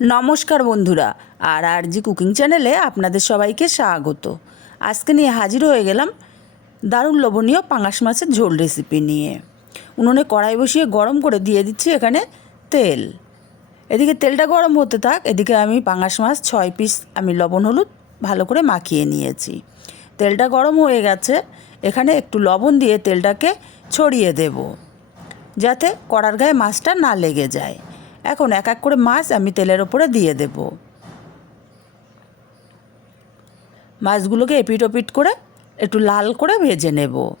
নমস্কার বন্ধুরা, আর আর জি কুকিং চ্যানেলে আপনাদের সবাইকে স্বাগত। আজকে নিয়ে হাজির হয়ে গেলাম দারুণ লোভনীয় পাঙাশ মাছের ঝোল রেসিপি নিয়ে। উনুনে কড়াই বসিয়ে গরম করে দিয়ে দিচ্ছি এখানে তেল। এদিকে তেলটা গরম হতে থাক, এদিকে আমি পাঙাশ মাছ ছয় পিস আমি লবণ, হলুদ ভালো করে মাখিয়ে নিয়েছি। তেলটা গরম হয়ে গেছে, এখানে একটু লবণ দিয়ে তেলটাকে ছড়িয়ে দেবো, যাতে কড়ার গায়ে মাছটা না লেগে যায়। এখন এক এক করে মাছ আমি তেলের ওপরে দিয়ে দেব। মাছগুলোকে এপিট ওপিট করে একটু লাল করে ভেজে নেব।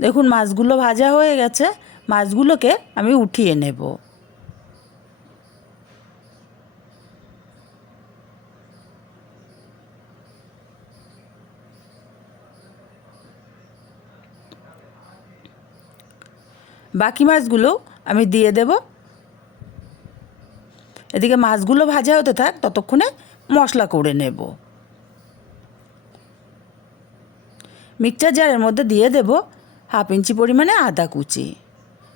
দেখুন, মাছগুলো ভাজা হয়ে গেছে। মাছগুলোকে আমি উঠিয়ে নেব। বাকি মাছগুলো আমি দিয়ে দেব। এদিকে মাছগুলো ভাজা হতে থাক, ততক্ষণে মশলা করে নেব। মিক্সচার জারের মধ্যে দিয়ে দেব হাফ ইঞ্চি পরিমাণে আদা কুচি।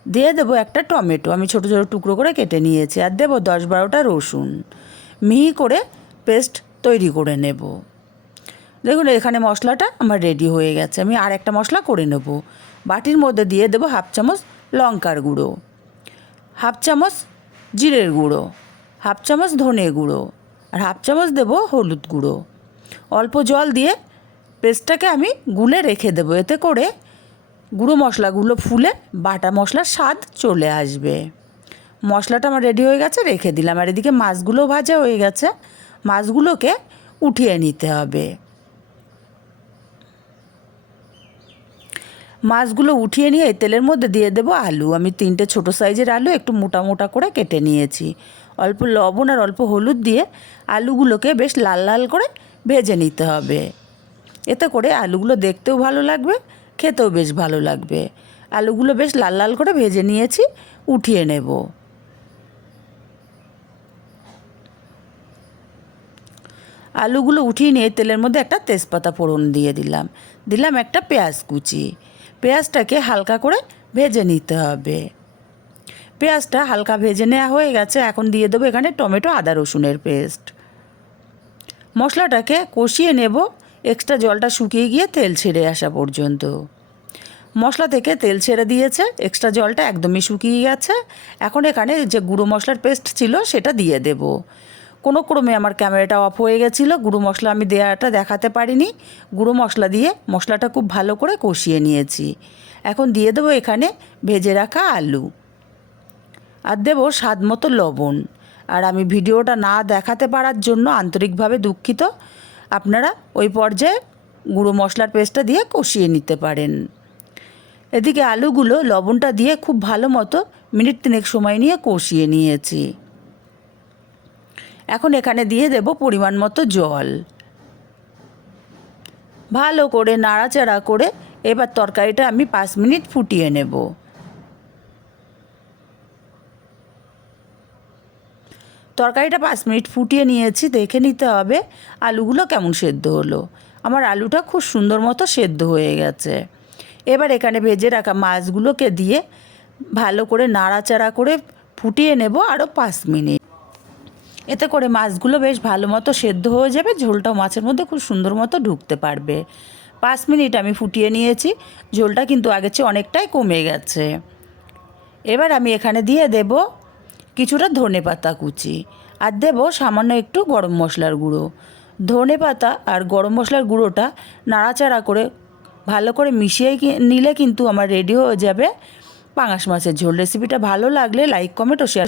দিয়ে দেবো একটা টমেটো, আমি ছোটো ছোটো টুকরো করে কেটে নিয়েছি, আর দেবো দশ বারোটা রসুন। মিহি করে পেস্ট তৈরি করে নেব। দেখুন, এখানে মশলাটা আমার রেডি হয়ে গেছে, আমি আর একটা মশলা করে নেব। বাটির মধ্যে দিয়ে দেবো হাফ চামচ লঙ্কার গুঁড়ো। হাফ চামচ জিরের গুঁড়ো, হাফ চামচ ধনে গুঁড়ো, আর হাফ চামচ দেবো হলুদ গুঁড়ো। অল্প জল দিয়ে পেস্টটাকে আমি গুলে রেখে দেবো, এতে করে গুঁড়ো মশলাগুলো ফুলে বাটা মশলার স্বাদ চলে আসবে। মশলাটা আমার রেডি হয়ে গেছে, রেখে দিলাম। আর এদিকে মাছগুলো ভাজা হয়ে গেছে। মাছগুলোকে উঠিয়ে নিতে হবে। মাছগুলো উঠিয়ে নিয়ে তেলের মধ্যে দিয়ে দেবো আলু। আমি তিনটে ছোটো সাইজের আলু একটু মোটা মোটা করে কেটে নিয়েছি। অল্প লবণ আর অল্প হলুদ দিয়ে আলুগুলোকে বেশ লাল লাল করে ভেজে নিতে হবে। এতে করে আলুগুলো দেখতেও ভালো লাগবে, খেতেও বেশ ভালো লাগবে। আলুগুলো বেশ লাল লাল করে ভেজে নিয়েছি, উঠিয়ে নেব। আলুগুলো উঠিয়ে নিয়ে তেলের মধ্যে একটা তেজপাতা ফোড়ন দিয়ে দিলাম। দিলাম একটা পেঁয়াজ কুচি। পেঁয়াজটাকে হালকা করে ভেজে নিতে হবে। পেঁয়াজটা হালকা ভেজে নেওয়া হয়ে গেছে, এখন দিয়ে দেবো এখানে টমেটো, আদা, রসুনের পেস্ট। মশলাটাকে কষিয়ে নেব, এক্সট্রা জলটা শুকিয়ে গিয়ে তেল ছেড়ে আসা পর্যন্ত। মশলা থেকে তেল ছেড়ে দিয়েছে, এক্সট্রা জলটা একদমই শুকিয়ে গেছে। এখন এখানে যে গুঁড়ো মশলার পেস্ট ছিল, সেটা দিয়ে দেব। কোনো ক্রমে আমার ক্যামেরাটা অফ হয়ে গেছিল। গুঁড়ো মশলা আমি দেওয়াটা দেখাতে পারিনি। গুঁড়ো মশলা দিয়ে মশলাটা খুব ভালো করে কষিয়ে নিয়েছি। এখন দিয়ে দেবো এখানে ভেজে রাখা আলু। আর দেবো স্বাদ মতো লবণ। আর আমি ভিডিওটা না দেখাতে পারার জন্য আন্তরিকভাবে দুঃখিত। আপনারা ওই পর্যায়ে গুঁড়ো মশলার পেস্টটা দিয়ে কষিয়ে নিতে পারেন। এদিকে আলুগুলো লবণটা দিয়ে খুব ভালো মতো মিনিট তিনেক সময় নিয়ে কষিয়ে নিয়েছি। এখন এখানে দিয়ে দেব পরিমাণ মতো জল। ভালো করে নাড়াচাড়া করে এবার তরকারিটা আমি পাঁচ মিনিট ফুটিয়ে নেব। তরকারিটা পাঁচ মিনিট ফুটিয়ে নিয়েছি, দেখে নিতে হবে আলুগুলো কেমন সেদ্ধ হলো। আমার আলুটা খুব সুন্দর মতো সেদ্ধ হয়ে গেছে। এবার এখানে ভেজে রাখা মাছগুলোকে দিয়ে ভালো করে নাড়াচাড়া করে ফুটিয়ে নেব আরও পাঁচ মিনিট। এতে করে মাছগুলো বেশ ভালো মতো সেদ্ধ হয়ে যাবে, ঝোলটাও মাছের মধ্যে খুব সুন্দর মতো ঢুকতে পারবে। পাঁচ মিনিট আমি ফুটিয়ে নিয়েছি, ঝোলটা কিন্তু আগের চেয়ে অনেকটাই কমে গেছে। এবার আমি এখানে দিয়ে দেব কিছুটা ধনে পাতা কুচি আর দেব সামান্য একটু গরম মশলার গুঁড়ো। ধনে পাতা আর গরম মশলার গুঁড়োটা নাড়াচাড়া করে ভালো করে মিশিয়ে নিলে কিন্তু আমার রেডি হয়ে যাবে পাঙাশ মাছের ঝোল। রেসিপিটা ভালো লাগলে লাইক, কমেন্ট ও শেয়ার